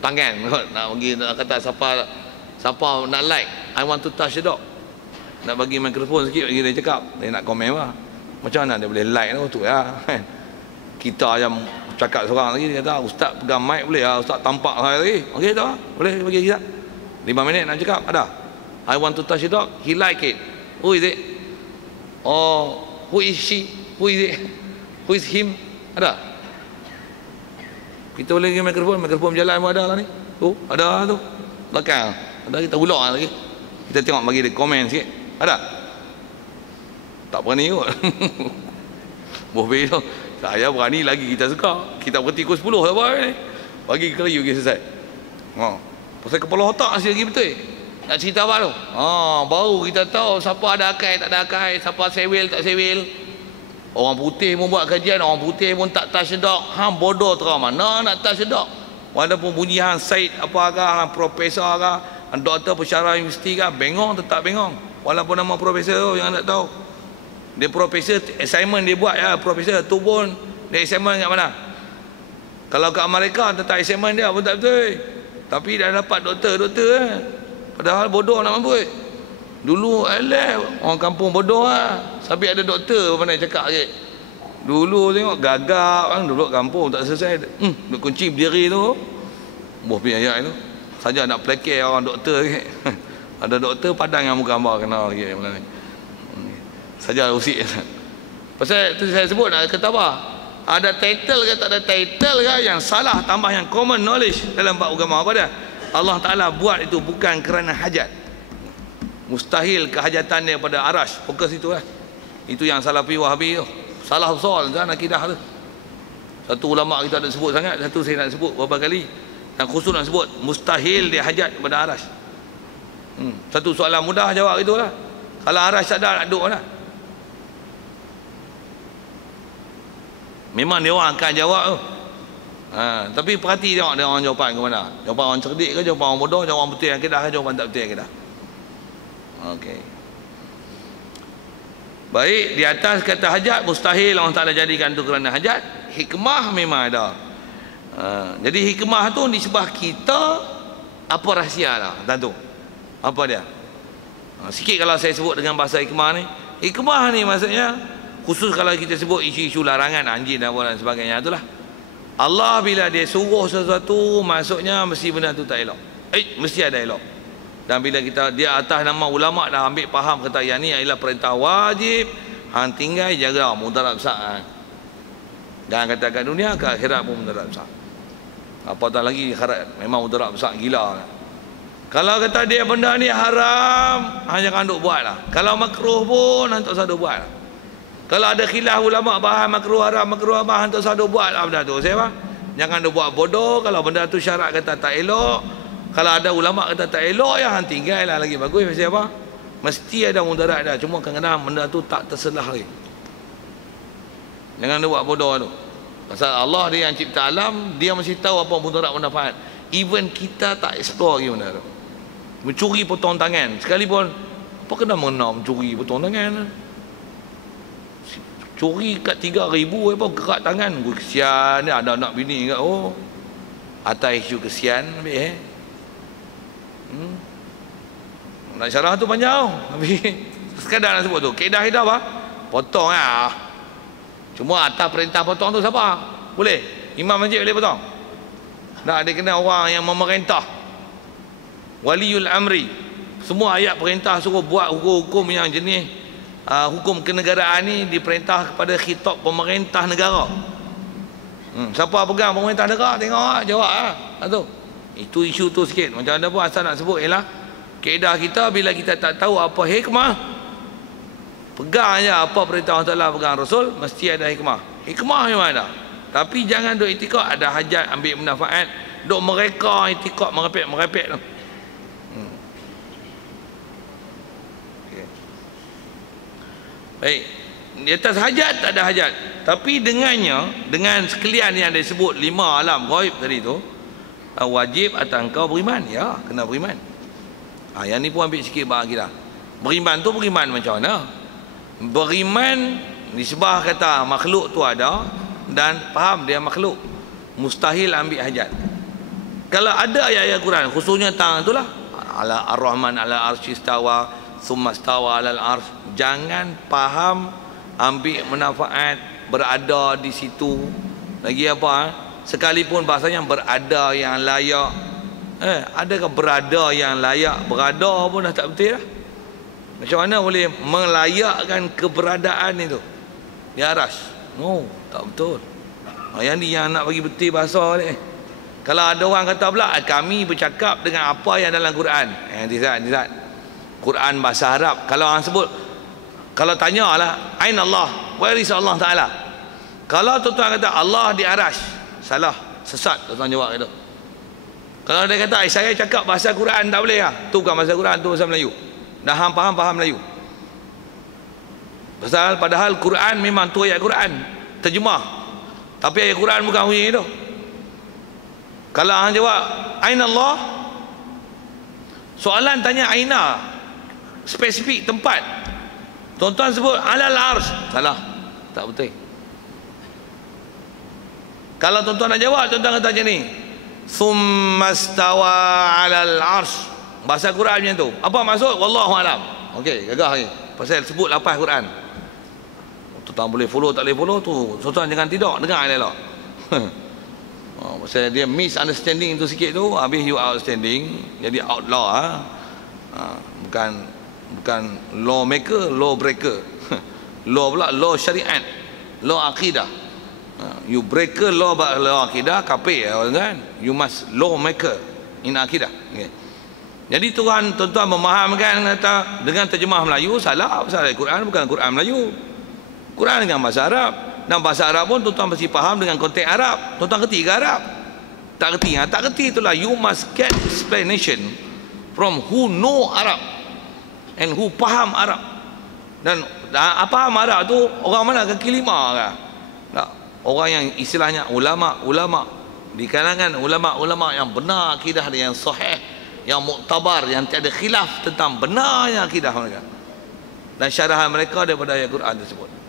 tangan nak bagi, nak kata siapa nak like, I want to touch the dog, nak bagi mikrofon sikit bagi dia cakap, dia nak komen lah. Macam mana dia boleh like tu ya kan? Kita yang cakap seorang lagi, dia kata ustaz pegang mic boleh lah, ustaz tampak saya lagi, okey tak boleh bagi kita 5 minit nak cakap, ada I want to touch the dog, he like it, who is it, oh who is she, who is it, who is him, ada. Kita boleh bagi mikrofon berjalan pun ada lah ni, tu ada tu belakang ada, kita ulang lagi, kita tengok bagi dia komen sikit, ada tak berani kot. Boleh tu saya berani lagi, kita suka, kita berhenti pukul 10 tak apa ni, bagi kali lagi selesai. Pasal kepala otak masih lagi betul nak cerita apa tu, baru kita tahu siapa ada akal tak ada akal, siapa sewil tak sewil. Orang putih pun buat kajian, orang putih pun tak touch the dog. Hang bodoh terang mana nak touch the dog. Walaupun bunyi hang Said apakah, hang profesor kah, hang doktor pensyarah universiti kah, bengong tetap bengong. Walaupun nama profesor tu jangan tak tahu. Dia profesor, assignment dia buat ya, profesor tu pun dia assignment kat mana? Kalau kat Amerika tetap assignment dia pun tak betul. Tapi dah dapat doktor padahal bodoh nak mampu. Dulu orang kampung bodoh lah. Sampai ada doktor pandai cakap sikit. Dulu tengok gagap kan, duduk kampung tak selesai. Duk kunci berdiri tu. Boh punya ayat tu. Saja nak pelakir orang doktor sikit. Ada doktor padang yang muka gambar kenal sikit malam ni. Saja usik. Pasal tu saya sebut nak kata apa? Ada title ke tak ada title ke, yang salah tambah yang common knowledge dalam bab agama apa dia? Allah Ta'ala buat itu bukan kerana hajat. Mustahil kehajatan dia pada arash. Fokus itu lah. Itu yang Salafi Wahabi tu. Salah besar kan akidah tu. Satu ulama kita ada sebut sangat, satu saya nak sebut beberapa kali. Yang khusus nak sebut mustahil dia hajat kepada arash. Satu soalan mudah jawab itulah. Kalau arash tak ada nak duduk mana? Memang dia orang akan jawab tu. Tapi perhati tengok dia orang jawapan ke mana. Jawapan orang cerdik ke, jawapan orang bodoh, jawapan betul akidah ke, jawapan tak betul akidah. Okey. Baik, di atas kata hajat mustahil Allah Ta'ala jadikan tu kerana hajat. Hikmah memang ada. Jadi hikmah tu di sebelah kita apa rahsia lah, tentu. Apa dia? Sikit kalau saya sebut dengan bahasa hikmah ni. Hikmah ni maksudnya khusus kalau kita sebut isu-isu larangan anjing dan apa dan sebagainya itulah. Allah bila dia suruh sesuatu maksudnya mesti benda tu tak elok. Mesti ada elok. Dan bila kita dia atas nama ulama dah ambil faham kata yang ni adalah perintah wajib, hang tinggal jaga mudarat besar. Jangan kata kat dunia, kat akhirat pun mudarat besar. Apatah lagi akhirat memang mudarat besar gila. Kalau kata dia benda ni haram, hang jangan duk buatlah. Kalau makruh pun hang tak usah duk buat. Kalau ada khilaf ulama bahas makruh haram, makruh apa, hang tak usah duk buatlah benda tu. Siapa? Jangan duk buat bodoh. Kalau benda tu syarat kata tak elok, kalau ada ulama kata tak elok ya hang tinggal lah lagi bagus. Pasal apa? Mesti ada mudarat dah. Cuma kadang-kadang benda tu tak terselah lagi. Jangan buat bodoh tu. Pasal Allah dia yang cipta alam, dia mesti tahu apa mudarat manfaat. Even kita tak explore lagi benda tu. Mencuri potong tangan sekalipun, apa kena mengenal mencuri potong tangan? Curi kat 3,000 apa gerak tangan. Kesian ni ada anak bini kat atas isu kesian ambil nak syarah tu panjang tapi sekadar nak sebut tu kaedah hidup apa? Potong lah. Cuma atas perintah potong tu siapa? Boleh? Imam masjid boleh potong? Tak, dia kena orang yang memerintah, waliul amri. Semua ayat perintah suruh buat hukum-hukum yang jenis hukum kenegaraan ni diperintah kepada khitab pemerintah negara. Siapa pegang pemerintah negara tengok lah, jawab lah. Tu itu isu tu sikit. Macam mana pun asal nak sebut ialah kaedah kita bila kita tak tahu apa hikmah, pegang je apa perintah Allah Ta'ala, pegang Rasul, mesti ada hikmah. Hikmah memang ada. Tapi jangan duk itikad ada hajat ambil manfaat, duk mereka itikad merepek-merepek tu. Okay. Baik, di atas hajat tak ada hajat. Tapi dengannya, dengan sekalian yang disebut 5 alam ghaib tadi tu, wajib atas engkau beriman. Ya, kena beriman. Yang ni pun ambil sikit bagi dah. Beriman tu beriman macam mana? Beriman nisbah kata makhluk tu ada dan faham dia makhluk, mustahil ambil hajat. Kalau ada ayat-ayat Quran khususnya tentang itulah ala ar-Rahman ala arsyistawa summa stawa alal ars, jangan faham ambil manfaat berada di situ. Lagi apa? Sekalipun bahasanya berada yang layak. Adakah berada yang layak? Berada pun dah tak betul lah. Macam mana boleh melayakkan keberadaan itu di aras? No, tak betul. Yang ni yang nak bagi betul bahasa ni. Kalau ada orang kata pula kami bercakap dengan apa yang dalam Quran. Zat Quran bahasa Arab. Kalau orang sebut, kalau tanyalah aina Allah, where is Allah Taala? Kalau tuan-tuan kata Allah di aras, salah, sesat tuan-tuan jawab itu. Kalau dia kata saya cakap bahasa Quran tak boleh lah, tu bukan bahasa Quran, tu bahasa Melayu. Dah faham Melayu. Padahal Quran memang tu ayat Quran terjemah, tapi ayat Quran bukan bunyi itu. Kalau orang jawab aina Allah, soalan tanya aina, spesifik tempat. Tuan-tuan sebut alal ars, salah, tak betul. Kalau tuan-tuan nak jawab, tuan-tuan kata macam ni, summa stawa alal ars, bahasa Quran macam tu. Apa maksud? Wallahu alam. Okey, gagah ni pasal sebut lafaz Quran. Tuan-tuan boleh follow tak boleh follow tu, tuan-tuan jangan tidak dengar elok. Pasal dia misunderstanding tu sikit tu, habis you outstanding, jadi outlaw. Bukan law maker, law breaker. Law pula law syariat, law akidah. You breaker law akidah, kafir kan. You must law maker in akidah. Okay. Jadi tuan-tuan memahamkan kata dengan terjemah Melayu salah. Pasal Al-Quran bukan Quran Melayu, Quran dengan bahasa Arab. Dan bahasa Arab pun tuan-tuan mesti faham dengan konteks Arab. Tuan-tuan kerti ke Arab? Tak kerti. Tak kerti itulah you must get explanation from who know Arab and who faham Arab. Dan faham Arab tu orang mana? Kaki lima ke? Tak. Orang yang istilahnya ulama di kalangan ulama yang benar akidah dia, yang sahih, yang muktabar, yang tiada khilaf tentang benarnya akidah mereka dan syarahan mereka daripada ayat Quran tersebut.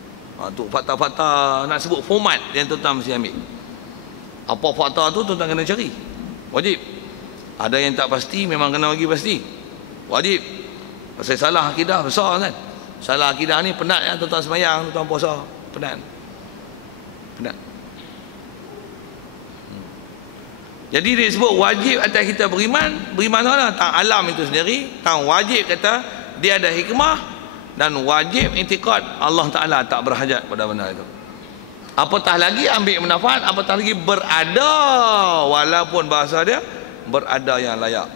Tu fakta-fakta, nak sebut format yang tuan-tuan mesti ambil. Apa fakta tu tuan-tuan kena cari, wajib. Ada yang tak pasti memang kena bagi pasti, wajib. Pasal salah akidah besar kan. Salah akidah ni penat ya, tuan-tuan semayang, tuan-tuan puasa, penat. Jadi dia sebut wajib atas kita beriman mana tentang alam itu sendiri, tentang wajib kata dia ada hikmah, dan wajib intikad Allah Ta'ala tak berhajat pada benda itu. Apatah lagi ambil manfaat, apatah lagi berada, walaupun bahasa dia berada yang layak.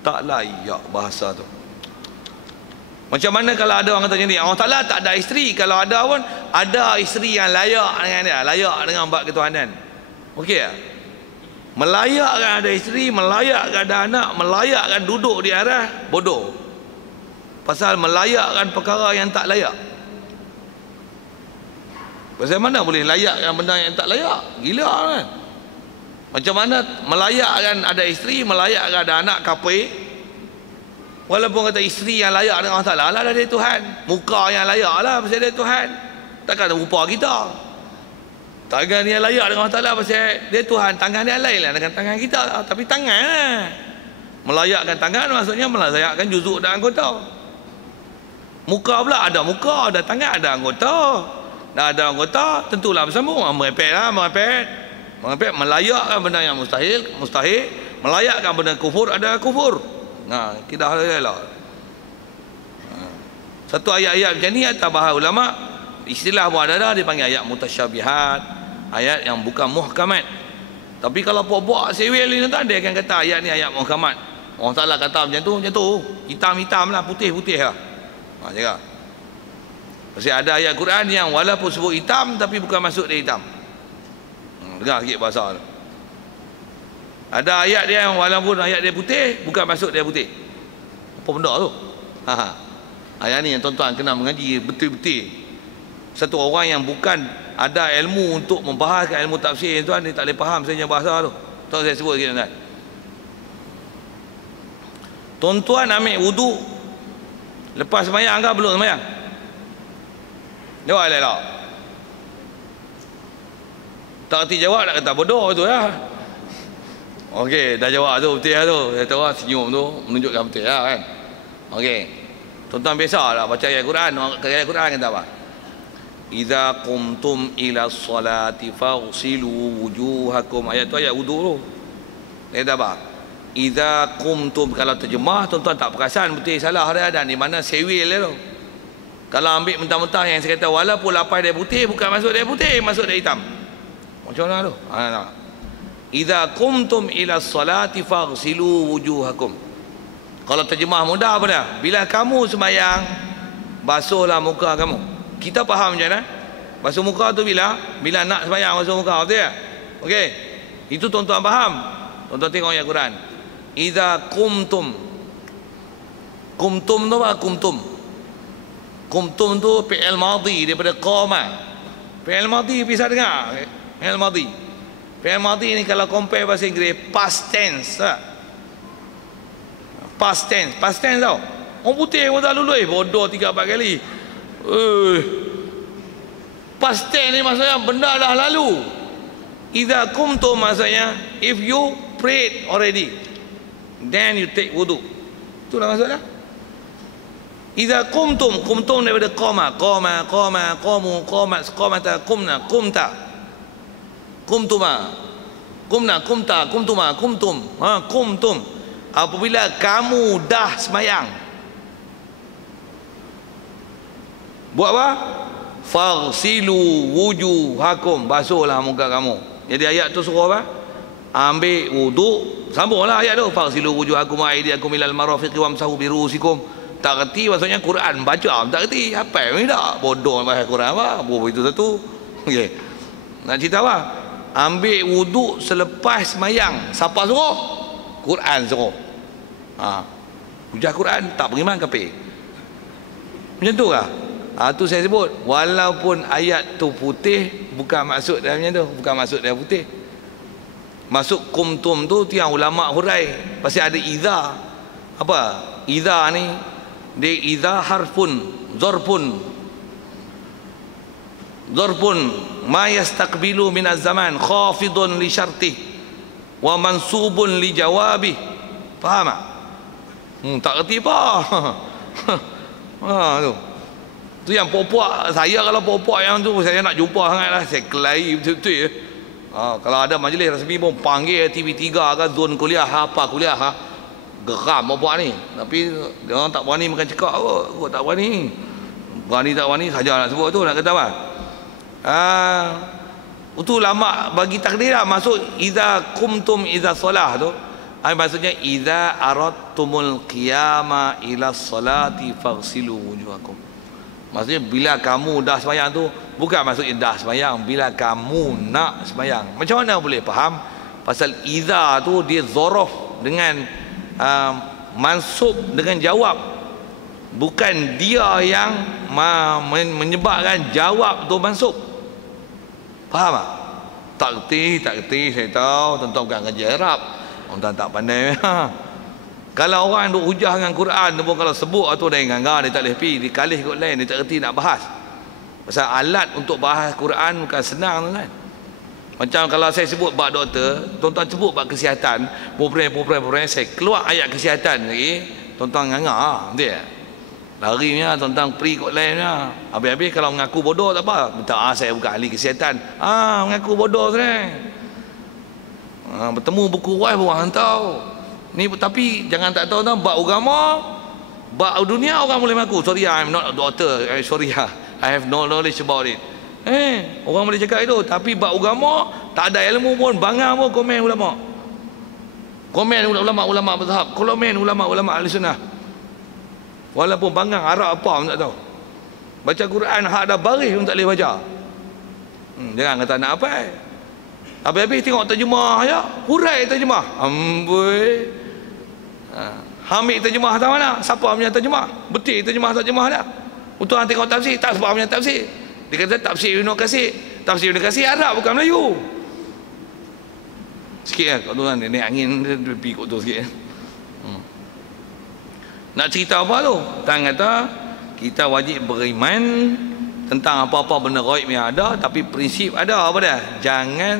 Tak layak bahasa tu. Macam mana kalau ada orang kata macam ni, Allah Ta'ala tak ada isteri, kalau ada pun ada isteri yang layak dengan dia, layak dengan bab ketuhanan. Okey tak? Melayakkan ada isteri, melayakkan ada anak, melayakkan duduk di arah, bodoh. Pasal melayakkan perkara yang tak layak. Pasal mana boleh layakkan benda yang tak layak? Gila kan? Macam mana melayakkan ada isteri, melayakkan ada anak, kafir. Walaupun kata isteri yang layak dengan Allah Ta'ala lah dia Tuhan, muka yang layak lah pasal dia Tuhan, takkan rupa kita. Tangan yang layak dengan Allah Ta'ala pasal dia Tuhan, tangan dia lain lah dengan tangan kita, tapi tangan lah. Melayakkan tangan maksudnya melayakkan juzuk dan anggota. Muka pula ada muka, ada tangan, ada anggota. Dah ada anggota tentulah bersambung. Merepek lah, merepek. Melayakkan benda yang mustahil, melayakkan benda kufur, ada kufur. Kita halal. Satu ayat-ayat macam ni atas bahasa ulama, istilah muadadah dipanggil ayat mutasyabihat, ayat yang bukan muhkamat. Tapi kalau buat sewel ni tuan, dia akan kata ayat ni ayat muhkamat. Allah Ta'ala kata macam tu, hitam-hitam lah, putih-putih lah. Jaga. Pasal ada ayat Quran yang walaupun sebut hitam tapi bukan maksud dia hitam. Dengar sikit bahasa tu. Ada ayat dia yang walaupun ayat dia putih bukan maksud dia putih. Apa benda tu? Ayat ni yang tuan-tuan kena mengaji betul-betul. Satu orang yang bukan ada ilmu untuk membahaskan ilmu tafsir tuan, dia tak boleh faham saja bahasa tu. Tahu saya sebut sikit tuan. Tuan-tuan ambil wudu lepas sembahyang ke belum sembahyang? Jawab elok. Tak erti jawab nak kata bodoh tu lah. Okey, dah jawab tu betul lah tu. Saya tahu lah senyum tu menunjukkan betul lah kan. Okey. Tuan-tuan biasalah baca ayat Quran. Ayat Quran kata apa? Idza qumtum ila sholati faghsilu wujuhakum. Ayat tu ayat wudu tu. Dia kata apa? Idza qumtum, kalau terjemah tuan-tuan tak perasan betul salah dia, dan di mana sewil dia tu. Kalau ambil mentah-mentah yang saya kata walaupun lapai dia putih, bukan masuk dia putih, masuk dia hitam. Macam mana tu? Idza qumtum ila sholati faghsilu wujuhakum. Kalau terjemah mudah apa dah? Bila kamu sembahyang, basuhlah muka kamu. Kita faham macam mana? Basuh muka tu bila nak sembahyang basuh muka, betul tak? Okey. Itu tuan-tuan faham. Tuan-tuan tengok ayat Quran. Idza qumtum. Qumtum tu apa? Qumtum tu fi'il madhi daripada qama. Fi'il madhi bisa dengar. Fi'il madhi. Fi'il madhi ni kalau compare bahasa Inggeris past tense. Past tense tau. Orang putih pun tak lulus, bodoh 3-4 kali. Past tense ni maksudnya benda dah lalu. Idza qumtum maksudnya if you prayed already, then you take wudu. Itulah maksudnya. Idza qumtum daripada qama, qamu, qamat, qamata, qumna, qumta, qumtuma, qumna, qumta, qumtuma, qumtum. Qumtum. Apabila kamu dah semayang, buat apa? Faghsilu wujuhakum, basuhlah muka kamu. Jadi ayat tu suruh apa? Ambil wudu, sambunglah ayat tu. Faghsilu wujuhakum wa aydiyakum ilal marafiqi wamsahu bi ru'usikum. Tak kerti maksudnya Quran baca, tak kerti apa ni tak, bodoh bahasa Quran apa, bodoh itu satu. Okey. Nak cerita apa? Ambil wudu selepas semayang. Siapa suruh? Quran suruh. Hujah Quran tak beriman kafir. Macam tu kah? Tu saya sebut walaupun ayat tu putih, bukan maksud dia macam tu, bukan maksud dia putih. Masuk kumtum tu tiang ulama hurai pasal ada idza. Apa? Idza ni dia idza harfun zarfun ma yastaqbilu min az-zaman khafidun li syartih wa mansubun li jawabih. Faham tak? Tak kerti apa. Tu yang puak-puak. Saya kalau puak-puak yang tu saya nak jumpa sangat lah. Saya kelahi betul-betul ya. Kalau ada majlis rasmi pun panggil TV3 ke zon kuliah apa kuliah geram puak ni. Tapi dia orang tak berani makan cekak kot. Tak berani. Berani tak berani saja nak sebut tu, nak kata apa? Itu lama bagi takdir lah. Masuk idza qumtum idza solah tu. Maksudnya idza aradtumul qiyama ila salati faghsilu wujuhakum. Maksudnya bila kamu dah sembahyang tu, bukan maksudnya dah sembahyang, bila kamu nak sembahyang. Macam mana boleh faham? Pasal idza tu dia zorof dengan mansub dengan jawab. Bukan dia yang menyebabkan jawab tu mansub. Faham tak? Tak kerti saya tahu. Tuan-tuan bukan kerja Arab. Orang tak pandai. Kalau orang duk hujah dengan Quran tu pun kalau sebut atau dia nganggar, dia tak boleh pergi, dikalih kot lain, dia tak kerti nak bahas. Pasal alat untuk bahas Quran bukan senang tu kan. Macam kalau saya sebut bab doktor, tuan-tuan sebut bab kesihatan, program saya keluar ayat kesihatan lagi, tuan-tuan nganggar, betul tak? Larinya tuan-tuan pergi kot lainnya. Habis-habis kalau mengaku bodoh tak apa, minta saya bukan ahli kesihatan. Mengaku bodoh sebenarnya. Bertemu buku wai pun orang tahu ni, tapi jangan tak tahu tau, bab agama, bab dunia orang boleh mengaku. Sorry, I'm not a doctor. Sorry, I have no knowledge about it. Orang boleh cakap itu, tapi bab agama tak ada ilmu pun, bangang pun komen ulama. Komen ulama mazhab, komen ulama ahli sunnah. Walaupun bangang Arab apa pun tak tahu. Baca Quran hak ada baris pun tak boleh baca. Jangan kata nak apa. Habis-habis tengok terjemah ya, hurai terjemah. Amboi. Hamid terjemah tak mana? Siapa punya terjemah? Betul terjemah tak terjemah dah. Untuk hang tengok tafsir, tak siapa punya tafsir. Dia kata tafsir Ibnu Katsir. Tafsir Ibnu Katsir Arab bukan Melayu. Sikit lah kat tu kan, naik angin dia pergi kat tu sikit. Nak cerita apa tu? Tang kata kita wajib beriman tentang apa-apa benda gaib yang ada, tapi prinsip ada apa dah? Jangan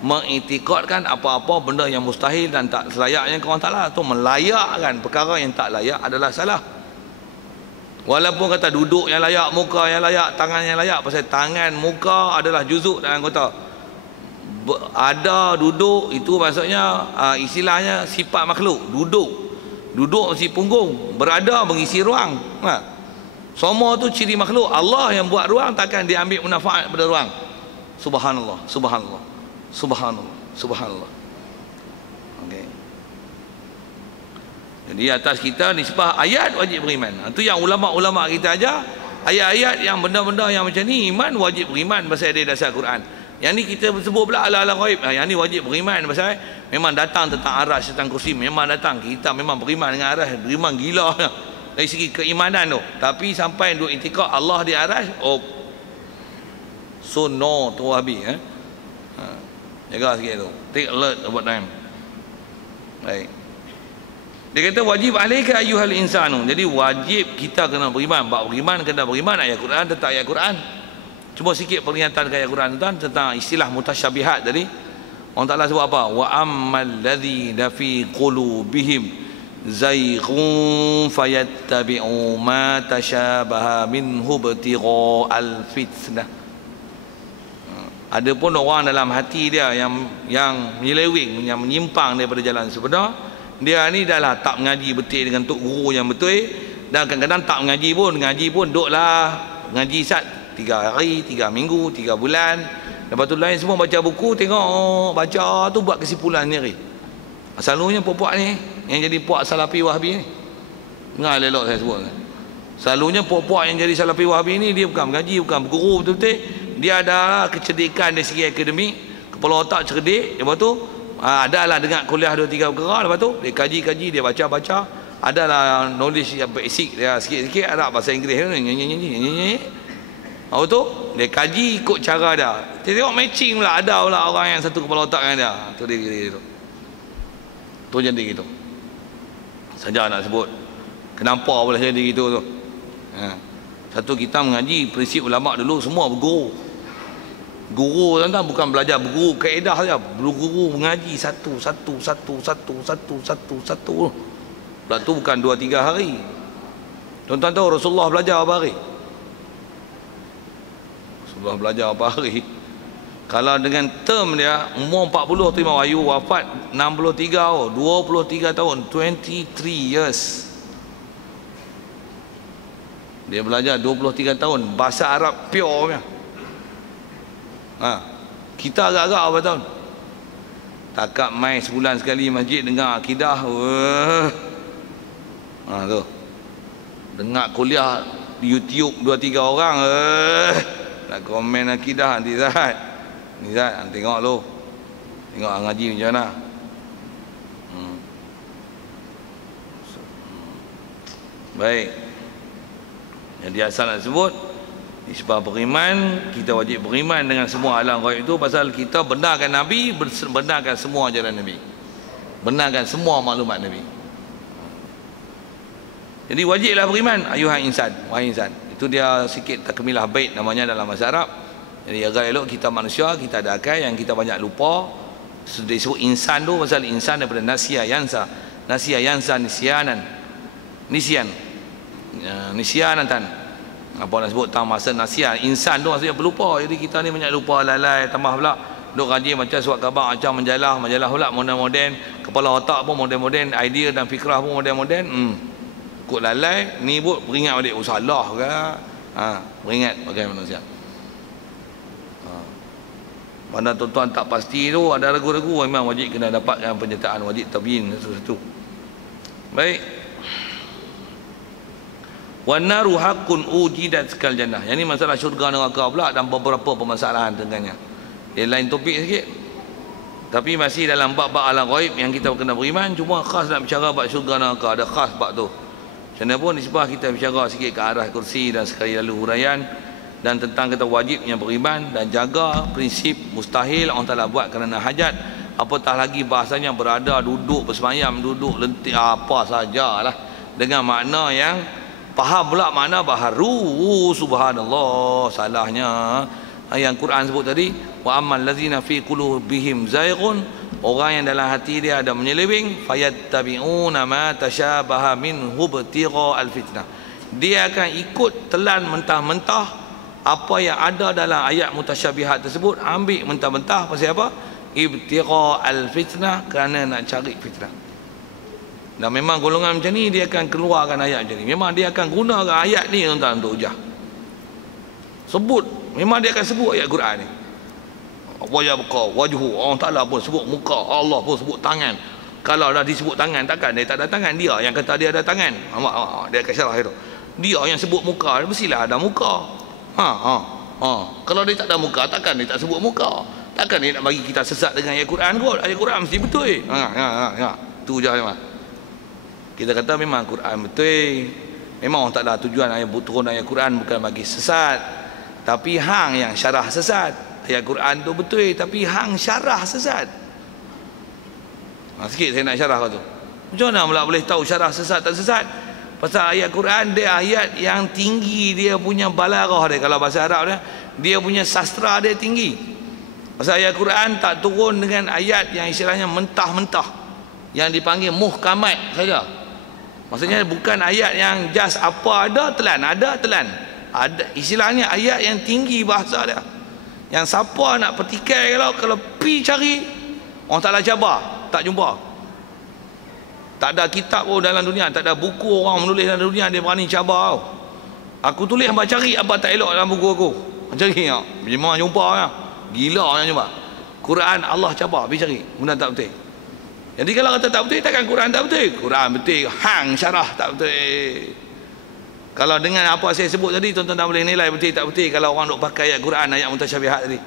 mengiktikadkan apa-apa benda yang mustahil dan tak selayaknya kepada Allah Ta'ala, atau melayakkan perkara yang tak layak adalah salah. Walaupun kata duduk yang layak, muka yang layak, tangan yang layak, pasal tangan, muka adalah juzuk dan anggota. Ada duduk itu maksudnya istilahnya sifat makhluk. Duduk mesti punggung, berada mengisi ruang. Semua tu ciri makhluk. Allah yang buat ruang, takkan dia ambil manfaat pada ruang. Subhanallah, subhanallah, subhanallah, subhanallah. Okey. Jadi atas kita nisbah ayat wajib beriman. Itu yang ulama-ulama kita ajar, ayat-ayat yang benda-benda yang macam ni iman wajib beriman pasal dia dasar Quran. Yang ni kita sebut pula ala-ala ghaib. Yang ni wajib beriman pasal memang datang tentang arasy, tentang kursi, memang datang. Kita memang beriman dengan arasy, beriman gila dari segi keimanan tu. Tapi sampai duk intikad Allah di arasy, oh so no tu habis. Jaga sikit tu, take alert about time. Baik. Dia kata wajib alaika ayyuhal insanu. Jadi wajib kita kena beriman. Bab beriman kena beriman ayat Quran tentang ayat Quran. Cuma sikit peringatan ke ayat Quran tentang istilah mutasyabihat tadi. Allah Ta'ala sebut apa? Wa ammal ladzina fi qulubihim zayghun fayattabi'u ma tashabaha minhu ibtigha'al fitnah. Adapun orang dalam hati dia yang menyeleweng, yang menyimpang daripada jalan sebenar, dia ni dah tak mengaji betul dengan tok guru yang betul, dan kadang-kadang tak mengaji pun duduklah mengaji sat 3 hari, 3 minggu, 3 bulan. Lepas tu lain semua baca buku, tengok baca tu buat kesimpulan sendiri. Selalunya puak-puak ni yang jadi puak Salafi Wahabi ni, dengar elok saya sebut. Selalunya puak-puak yang jadi Salafi Wahabi ni dia bukan mengaji, bukan berguru betul-betul. Dia ada kecerdikan dari segi akademik, kepala otak cerdik. Lepas tu adalah dengar kuliah 2-3 perkara, lepas tu dia kaji-kaji, dia baca-baca, adalah knowledge yang basic dia sikit-sikit, ada bahasa Inggeris ni. Lepas tu dia kaji ikut cara dia. Dia tengok matching pula, ada pula orang yang satu kepala otak dengan dia. Tu dia tu. Tu jadi gitu. Saja nak sebut. Kenapa boleh jadi gitu tu? Satu kita mengaji prinsip ulama dulu semua berguru. Guru tuan-tuan bukan belajar berguru kaedah saja, berguru mengaji satu. Lepas tu bukan 2-3 hari. Tuan-tuan tahu Rasulullah belajar berapa hari? Rasulullah belajar berapa hari? Kalau dengan term dia umur 40 tu Imam Wahyu wafat 63 tahun, 23 tahun, 23 years. Dia belajar 23 tahun bahasa Arab pure punya. Kita agak-agak apa tahun? Takat mai sebulan sekali masjid dengar akidah. Tu. Dengar kuliah di YouTube 2-3 orang. Nak komen akidah nanti Zat. Ni Zat, tengok lu. Tengok ngaji macam mana. Baik. Jadi asal nak sebut sebab beriman, kita wajib beriman dengan semua alam ghaib itu pasal kita benarkan Nabi, benarkan semua ajaran Nabi, benarkan semua maklumat Nabi. Jadi wajiblah beriman ayuhan insan, wahai insan. Itu dia sikit takmilah bait namanya dalam bahasa Arab. Jadi agar elok kita manusia, kita ada akal yang kita banyak lupa. Disebut insan tu pasal insan daripada nasya yansa. Nasya yansa nisyanan. Nisyanan tan. Apa nak sebut tang masa nasihat insan tu maksudnya pelupa. Jadi kita ni banyak lupa, lalai, tambah pula duk rajin macam surat khabar, macam majalah pula moden-moden, kepala otak pun moden-moden, idea dan fikrah pun moden-moden. Kok lalai ni pun beringat balik, oh salah ke? Beringat pakai manusia. Mana tuan-tuan tak pasti tu, ada ragu-ragu, memang wajib kena dapatkan penyertaan wajib tabyin satu-satu. Baik. Wanaru hakun ujidat sekal jannah. Yang ni masalah syurga neraka pula dan beberapa permasalahan dengannya. Dia lain topik sikit. Tapi masih dalam bab-bab alam ghaib yang kita kena beriman, cuma khas nak bicara bab syurga neraka, ada khas bab tu. Macam mana pun nisbah kita bicara sikit ke arah kursi dan sekali lalu huraian dan tentang kita wajibnya beriman dan jaga prinsip mustahil Allah Ta'ala buat kerana hajat, apatah lagi bahasanya berada, duduk, bersemayam, duduk, lentik, apa sajalah dengan makna yang faham pula makna baharu. Subhanallah, salahnya yang Quran sebut tadi Wa ammal ladzina fi qulubihim zaighun, orang yang dalam hati dia ada menyeleweng, fayattabi'una ma tashabaha minhu ibtigha al-fitnah, dia akan ikut telan mentah-mentah apa yang ada dalam ayat mutasyabihat tersebut, ambil mentah-mentah. Pasal apa? Ibtigha al-fitnah, kerana nak cari fitnah. Dan memang golongan macam ni dia akan keluarkan ayat macam ni. Memang dia akan gunakan ayat ni tuan-tuan untuk hujah. Sebut, memang dia akan sebut ayat Quran ni. Wajabqa wajhu, Allah Ta'ala pun sebut muka, Allah pun sebut tangan. Kalau dah disebut tangan, takkan dia tak ada tangan? Dia yang kata dia ada tangan. Dia akan syarah itu. Dia yang sebut muka, mestilah ada muka. Kalau dia tak ada muka, takkan dia tak sebut muka? Takkan dia nak bagi kita sesat dengan ayat Quran kot? Ayat Quran mesti betul. Tu je memang. Kita kata memang Quran betul. Memang Allah Ta'ala tujuan ayat turun ayat Quran bukan bagi sesat, tapi hang yang syarah sesat. Ayat Quran tu betul, tapi hang syarah sesat. Sikit saya nak syarah kau tu. Macam mana pula boleh tahu syarah sesat tak sesat? Pasal ayat Quran dia ayat yang tinggi, dia punya balaghah dia, kalau bahasa Arab dia punya sastra dia tinggi. Pasal ayat Quran tak turun dengan ayat yang istilahnya mentah-mentah, yang dipanggil muhkamat saja. Maksudnya bukan ayat yang just apa ada telan, ada telan. Ada istilahnya ayat yang tinggi bahasa dia, yang siapa nak petikai, kalau pi cari, orang Ta'ala cabar, tak jumpa. Tak ada kitab pun dalam dunia, tak ada buku orang menulis dalam dunia dia berani cabar tau. Aku tulis hamba cari apa tak elok dalam buku aku, cari tau, memang jumpa lah. Gila yang jumpa. Quran Allah cabar, pergi cari, benda tak betul. Jadi kalau kata tak betul, takkan Quran tak betul? Quran betul, hang syarah tak betul. Kalau dengan apa saya sebut tadi, tuan-tuan dah boleh nilai betul tak betul kalau orang duk pakai ayat Quran, ayat mutasyabihat tadi.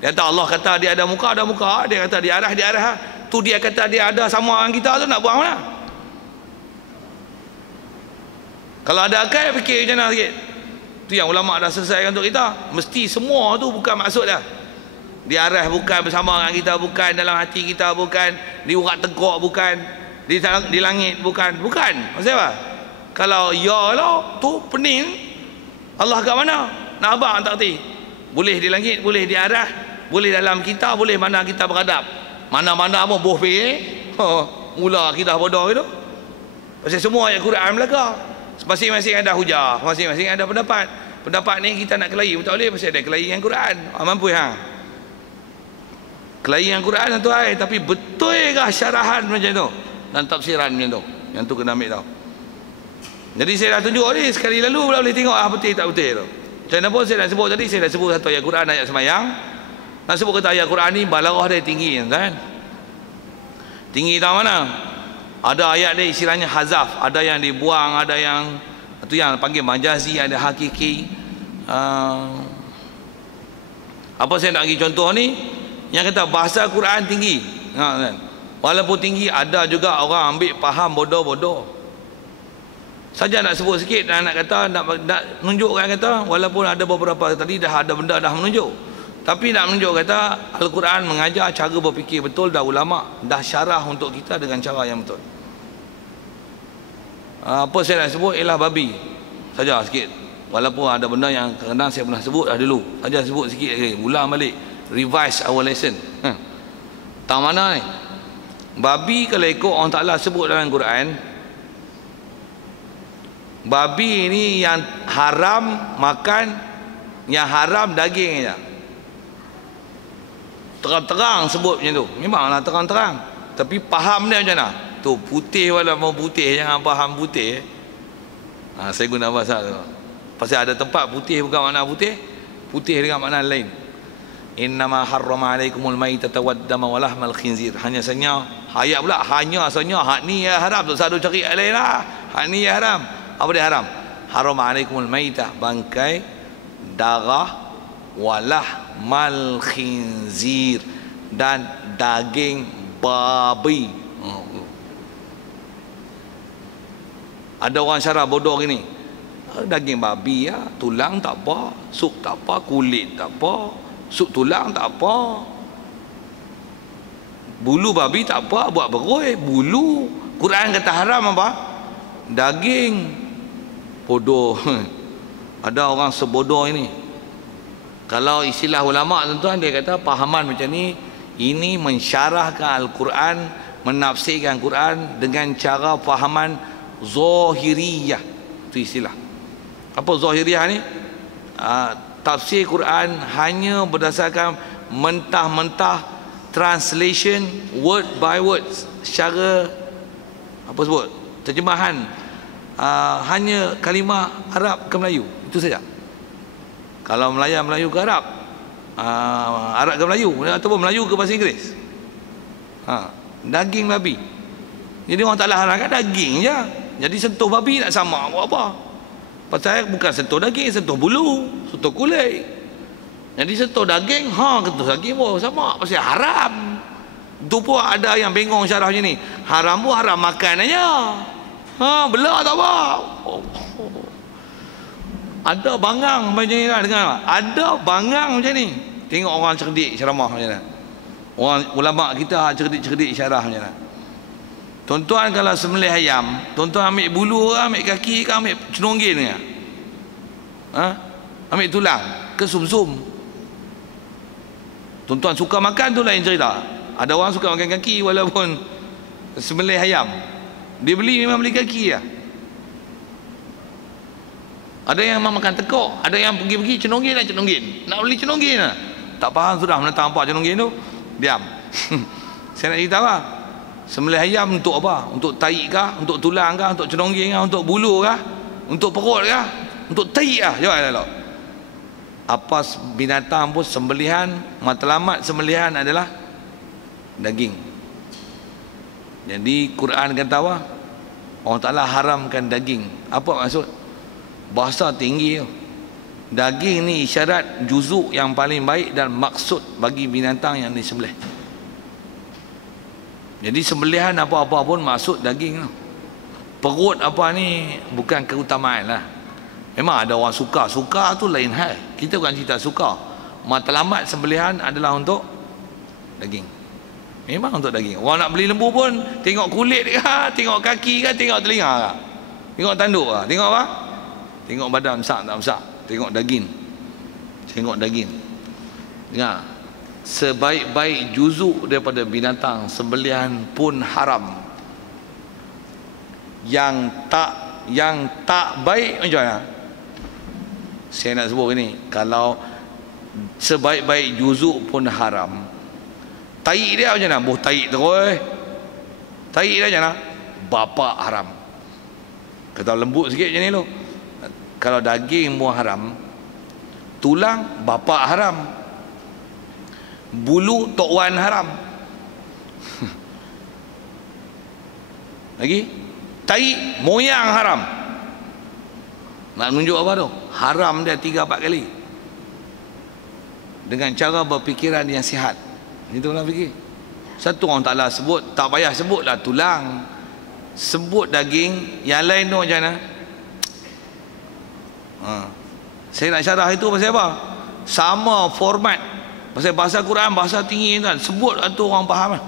Dia kata Allah kata dia ada muka, ada muka. Dia kata dia arah. Tu dia kata dia ada sama dengan kita tu, nak buang mana? Kalau ada akal, fikir macam mana sikit. Tu yang ulama dah selesaikan untuk kita. Mesti semua tu bukan maksud dah. Dia arah bukan bersama dengan kita, bukan dalam hati kita, bukan di urat tegak, bukan di langit, bukan. Maksud apa? Kalau ya lah tu pening, Allah kat mana? Nak abang tak reti. Boleh di langit, boleh di arah, boleh dalam kita, boleh mana kita beradab. Mana-mana pun boh pergi. Mula kita bodoh itu. Pasal semua ayat Quran belaka. Masing-masing ada hujah, masing-masing ada pendapat. Pendapat ni kita nak kelahi pun tak boleh, pasal ada kelahi dengan Quran. Mampu hang. Kelahi dengan Quran tu ai, tapi betulkah syarahan macam tu dan tafsiran macam tu? Yang tu kena ambil tahu. Jadi saya dah tunjuk ni sekali lalu, boleh tengok betul tak betul tu. Macam mana pun saya dah sebut tadi, saya dah sebut satu ayat Quran, ayat semayang. Nak sebut kata ayat Quran ni balaghah dia tinggi kan. Tinggi tahu mana? Ada ayat dia istilahnya hazaf, ada yang dibuang, ada yang itu yang panggil majazi, ada hakiki. Apa saya nak bagi contoh ni? Yang kata bahasa Quran tinggi. Kan? Walaupun tinggi, ada juga orang ambil faham bodoh-bodoh. Saja nak sebut sikit dan nak kata nak menunjukkan kata walaupun ada beberapa tadi dah ada benda dah menunjuk, tapi nak menunjuk kata Al-Quran mengajar cara berfikir betul, dah ulama dah syarah untuk kita dengan cara yang betul. Apa saya nak sebut ialah babi saja sikit, walaupun ada benda yang kadang saya pernah sebut dah dulu, saja sebut sikit lagi, ulang balik, revise our lesson. Tahu mana ni? Babi kalau ikut orang Ta'ala sebut dalam Quran, babi ini yang haram makan, yang haram daging saja. Terang-terang sebut macam tu. Memanglah terang-terang. Tapi faham dia macam mana? Tu putih walaupun putih, jangan faham putih. Saya guna bahasa tu. Pasal ada tempat putih bukan makna putih, putih dengan makna lain. Innama harrama alaikumul maitata waddama wa lahmal khinzir. Hanya saja ayat pula hanya saja hak ni ya haram, tu satu cari ayat lain lah. Hak ni ya haram. Apa dia haram? Haram alaikumul maitah, bangkai, darah, walah mal khinzir, dan daging babi. Ada orang syarah bodoh gini, daging babi ya, tulang tak apa, sup tak apa, kulit tak apa, sup tulang tak apa, bulu babi tak apa, buat beroi bulu. Quran kata haram apa? Daging. Bodoh. Ada orang sebodoh ini. Kalau istilah ulama tuan-tuan, dia kata pahaman macam ni, ini mensyarahkan Al-Quran, menafsirkan Quran dengan cara fahaman zahiriyah. Itu istilah. Apa zahiriyah ni? Tafsir Quran hanya berdasarkan mentah-mentah translation word by word, secara apa sebut, terjemahan, hanya kalimah Arab ke Melayu, itu saja. Kalau Melayu ke Arab, Arab ke Melayu, ataupun Melayu ke bahasa Inggeris. Daging babi, jadi orang tak larangkan daging je. Jadi sentuh babi nak sama buat apa? Pasal bukan sentuh daging, sentuh bulu, sentuh kulit. Jadi sentuh daging, sentuh daging pun sama, pasal haram. Tu pun ada yang bingung syarah macam ni. Haram pun haram makan aja. Belah tak apa. Ada bangang macam ni lah, dengar. Ada bangang macam ni. Tengok orang cerdik ceramah macam mana. Orang ulama kita cerdik-cerdik syarah macam mana. Tuan-tuan kalau sembelih ayam, tuan-tuan ambil bulu ke, ambil kaki ke, ambil cenonggin ke? Ambil tulang ke sum-sum? Tuan-tuan suka makan tu lain cerita. Ada orang suka makan kaki walaupun sembelih ayam. Dia beli memang beli kaki lah. Ada yang memang makan tekok, ada yang pergi-pergi cenonggin lah, cenonggin. Nak beli cenonggin lah. Tak faham sudah menentang apa cenonggin tu. Diam. Saya nak cerita apa? Sembelih ayam untuk apa? Untuk tahi kah? Untuk tulang kah? Untuk cenonggin kah? Untuk bulu kah? Untuk perut kah? Untuk tahi kah? Jawab. Apa binatang pun sembelihan, matlamat sembelihan adalah daging. Jadi Quran kata apa? Allah Ta'ala haramkan daging. Apa maksud? Bahasa tinggi tu. Daging ni isyarat juzuk yang paling baik dan maksud bagi binatang yang disembelih. Jadi sembelihan apa-apa pun maksud daging tu. Perut apa ni bukan keutamaan lah. Memang ada orang suka tu lain hal. Kita bukan cerita suka. Matlamat sembelihan adalah untuk daging. Memang untuk daging. Orang nak beli lembu pun tengok kulit kah, tengok kaki kah, tengok telinga kah, tengok tanduk kah, tengok apa? Tengok badan besar tak besar, tengok daging. Tengok daging. Dengar, sebaik-baik juzuk daripada binatang sembelihan pun haram. Yang tak baik macam mana? Saya nak sebut ni, kalau sebaik-baik juzuk pun haram, tahi dia macam mana? Buh tahi terus. Tahi dia macam mana? Bapak haram. Kata lembut sikit macam ni tu. Kalau daging pun haram, tulang bapak haram, bulu tok wan haram. Lagi tahi moyang haram. Nak menunjuk apa tu? Haram dia 3-4 kali. Dengan cara berfikiran yang sihat. Itu nak fikir. Satu orang Ta'ala sebut, tak payah sebutlah tulang, sebut daging. Yang lain tu macam mana? Saya nak syarah itu pasal apa? Sama format. Pasal bahasa Quran, bahasa tinggi kan, sebut tu orang faham lah.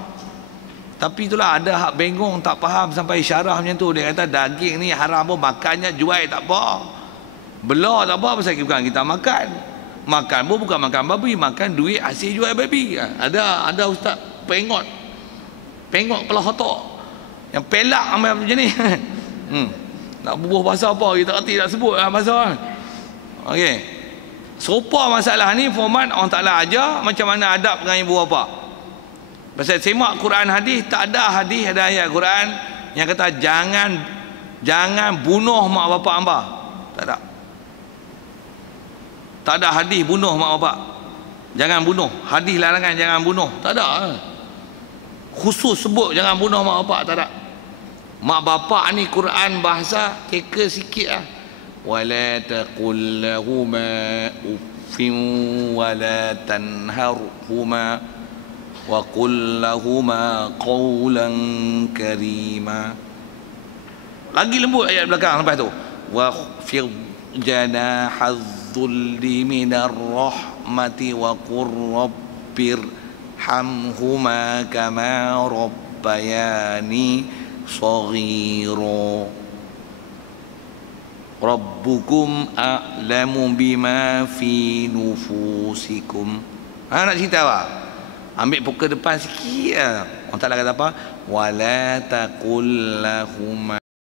Tapi itulah ada hak bengong tak faham sampai syarah macam tu. Dia kata daging ni haram pun makannya jual tak apa, belah tak apa, pasal bukan kita makan. Makan pun bukan makan babi, makan duit hasil jual babi. Ada ustaz pengot kepala otak yang pelak macam ni. Nak bubuh bahasa apa kita reti tak sebut lah bahasa. Okey. Serupa masalah ni format orang Ta'ala ajar macam mana adab dengan ibu bapa. Pasal semak Quran hadis, tak ada hadis ada ayat Quran yang kata jangan bunuh mak bapak hamba. Tak ada. Tak ada hadis bunuh mak bapak. Jangan bunuh. Hadis larangan jangan bunuh. Tak ada. Khusus sebut jangan bunuh mak bapak, tak ada. Mak bapak ni Quran bahasa keka sikit lah. Wala taqul lahuma uffin wala tanharhuma wa qul lahuma qawlan karima. Lagi lembut ayat belakang lepas tu. Wa khfid janahadh dhulli minar rahmati wa qur rabbir hamhuma kama rabbayani saghira. Rabbukum a'lamu bima fi nufusikum. Nak cerita apa? Ambil pukul depan sikit lah. Allah Ta'ala kata apa? Wala taqul lahuma